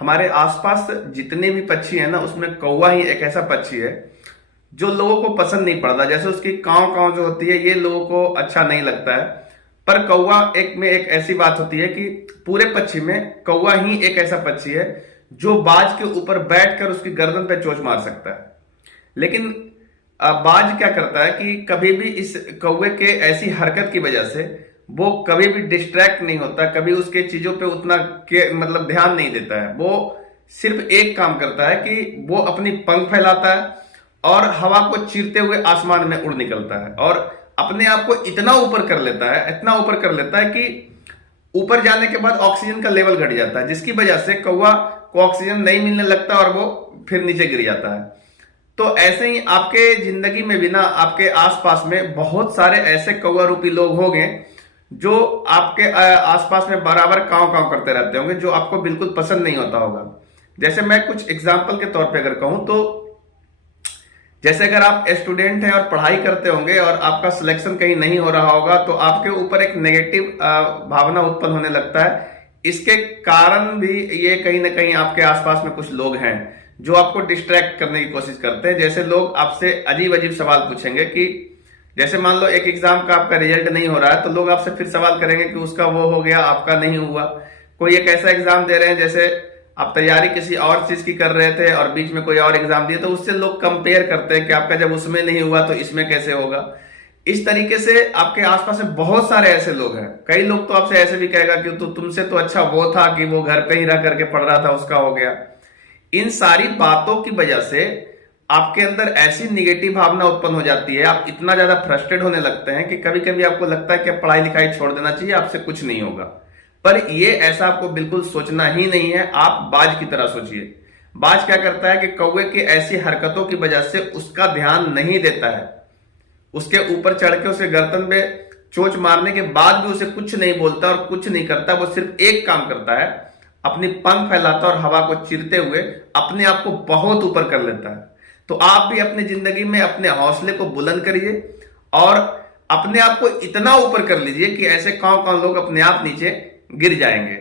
हमारे आसपास जितने भी पक्षी है ना, उसमें कौवा ही एक ऐसा पक्षी है जो लोगों को पसंद नहीं पड़ता। जैसे उसकी काव काव जो होती है, ये लोगों को अच्छा नहीं लगता है। पर कौवा एक ऐसी बात होती है कि पूरे पक्षी में कौवा ही एक ऐसा पक्षी है जो बाज के ऊपर बैठकर उसकी गर्दन पे चोंच मार सकता है। लेकिन बाज क्या करता है कि कभी भी इस कौवे के ऐसी हरकत की वजह से वो कभी भी डिस्ट्रैक्ट नहीं होता, कभी उसके चीजों पे उतना के मतलब ध्यान नहीं देता है। वो सिर्फ एक काम करता है कि वो अपनी पंख फैलाता है और हवा को चीरते हुए आसमान में उड़ निकलता है और अपने आप को इतना ऊपर कर लेता है, इतना ऊपर कर लेता है कि ऊपर जाने के बाद ऑक्सीजन का लेवल घट जाता है, जिसकी वजह से कौवा को ऑक्सीजन नहीं मिलने लगता और वो फिर नीचे गिर जाता है। तो ऐसे ही आपके जिंदगी में भी ना, आपके आसपास में बहुत सारे ऐसे कौवा रूपी लोग होंगे जो आपके आसपास में बराबर काव काव करते रहते होंगे, जो आपको बिल्कुल पसंद नहीं होता होगा। जैसे मैं कुछ एग्जाम्पल के तौर पे अगर कहूं तो, जैसे अगर आप स्टूडेंट हैं और पढ़ाई करते होंगे और आपका सिलेक्शन कहीं नहीं हो रहा होगा, तो आपके ऊपर एक नेगेटिव भावना उत्पन्न होने लगता है। इसके कारण भी ये कहीं ना कहीं आपके आसपास में कुछ लोग हैं जो आपको डिस्ट्रैक्ट करने की कोशिश करते हैं। जैसे लोग आपसे अजीब अजीब सवाल पूछेंगे कि जैसे मान लो एक एग्जाम का आपका रिजल्ट नहीं हो रहा है, तो लोग आपसे फिर सवाल करेंगे कि उसका वो हो गया, आपका नहीं हुआ। कोई एक ऐसा एग्जाम दे रहे हैं, जैसे आप तैयारी किसी और चीज की कर रहे थे और बीच में कोई और एग्जाम दिए, तो उससे लोग कंपेयर करते हैं कि आपका जब उसमें नहीं हुआ तो इसमें कैसे होगा। इस तरीके से आपके आसपास में बहुत सारे ऐसे लोग हैं। कई लोग तो आपसे ऐसे भी कहेगा कि तो तुमसे तो अच्छा वो था कि वो घर पे ही रह करके पढ़ रहा था, उसका हो गया। इन सारी बातों की वजह से आपके अंदर ऐसी निगेटिव भावना उत्पन्न हो जाती है, आप इतना ज्यादा फ्रस्ट्रेट होने लगते हैं कि कभी कभी आपको लगता है कि पढ़ाई लिखाई छोड़ देना चाहिए, आपसे कुछ नहीं होगा। पर ये ऐसा आपको बिल्कुल सोचना ही नहीं है। आप बाज की तरह सोचिए। बाज क्या करता है कि कौवे की ऐसी हरकतों की वजह से उसका ध्यान नहीं देता है, उसके ऊपर चढ़ के उसे गर्दन पे चोंच मारने के बाद भी उसे कुछ नहीं बोलता और कुछ नहीं करता। वो सिर्फ एक काम करता है, अपनी पंख फैलाता और हवा को चीरते हुए अपने आप को बहुत ऊपर कर लेता है। तो आप भी अपनी जिंदगी में अपने हौसले को बुलंद करिए और अपने आप को इतना ऊपर कर लीजिए कि ऐसे कौन कौन लोग अपने आप नीचे गिर जाएंगे।